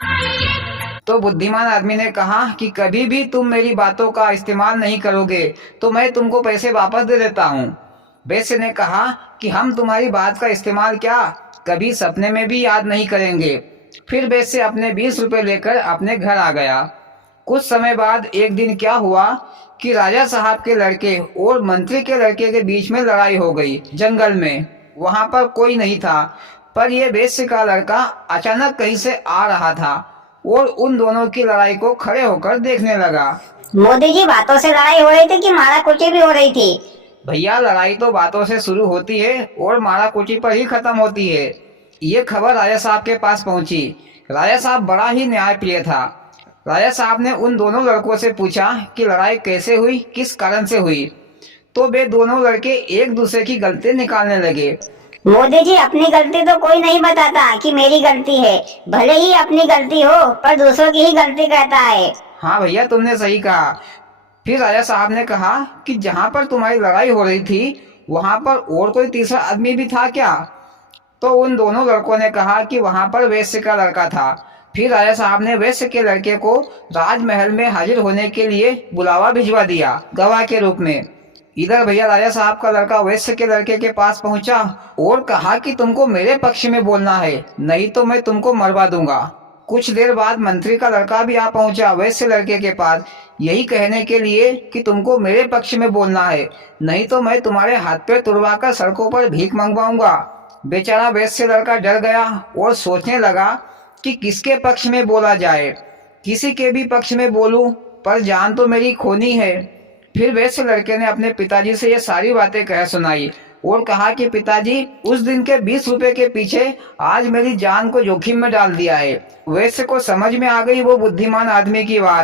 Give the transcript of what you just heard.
तो बुद्धिमान आदमी ने कहा कि कभी भी तुम मेरी बातों का इस्तेमाल नहीं करोगे तो मैं तुमको पैसे वापस दे देता हूँ। वैश्य ने कहा कि हम तुम्हारी बात का इस्तेमाल क्या कभी सपने में भी याद नहीं करेंगे। फिर वैश्य अपने 20 रुपए लेकर अपने घर आ गया। कुछ समय बाद एक दिन क्या हुआ कि राजा साहब के लड़के और मंत्री के लड़के के बीच में लड़ाई हो गई जंगल में। वहां पर कोई नहीं था, पर यह वैश्य का लड़का अचानक कहीं से आ रहा था और उन दोनों की लड़ाई को खड़े होकर देखने लगा। मोदी जी, बातों से लड़ाई हो रही थी कि मारा कुटी भी हो रही थी? भैया, लड़ाई तो बातों से शुरू होती है और मारा कुटी पर ही खत्म होती है। ये खबर राजा साहब के पास पहुंची। राजा साहब बड़ा ही न्यायप्रिय था। राजा साहब ने उन दोनों लड़कों से पूछा कि लड़ाई कैसे हुई, किस कारण से हुई। तो वे दोनों लड़के एक दूसरे की गलती निकालने लगे। मोदी जी, अपनी गलती तो कोई नहीं बताता कि मेरी गलती है। भले ही अपनी गलती हो पर दूसरों की ही गलती कहता है। हाँ भैया, तुमने सही कहा। फिर राजा साहब ने कहा कि जहाँ पर तुम्हारी लड़ाई हो रही थी वहां पर और कोई तीसरा आदमी भी था क्या? तो उन दोनों लड़कों ने कहा कि वहां पर वैश्य का लड़का था। फिर राजा साहब ने वैश्य के लड़के को राजमहल में हाजिर होने के लिए बुलावा भिजवा दिया गवाह के रूप में। इधर भैया राजा साहब का लड़का वैश्य के लड़के के पास पहुंचा और कहा कि तुमको मेरे पक्ष में बोलना है, नहीं तो मैं तुमको मरवा दूंगा। कुछ देर बाद मंत्री का लड़का भी आ पहुंचा वैश्य लड़के के पास, यही कहने के लिए कि तुमको मेरे पक्ष में बोलना है, नहीं तो मैं तुम्हारे हाथ पे तुड़वाकर सड़कों पर भीख मंगवाऊंगा। बेचारा वैश्य लड़का डर गया और सोचने लगा कि किसके पक्ष में बोला जाए। किसी के भी पक्ष में बोलूं पर जान तो मेरी खोनी है। फिर वैश्य लड़के ने अपने पिताजी से ये सारी बातें कह सुनाई और कहा कि पिताजी, उस दिन के 20 रुपए के पीछे आज मेरी जान को जोखिम में डाल दिया है। वैश्य को समझ में आ गई वो बुद्धिमान आदमी की बात।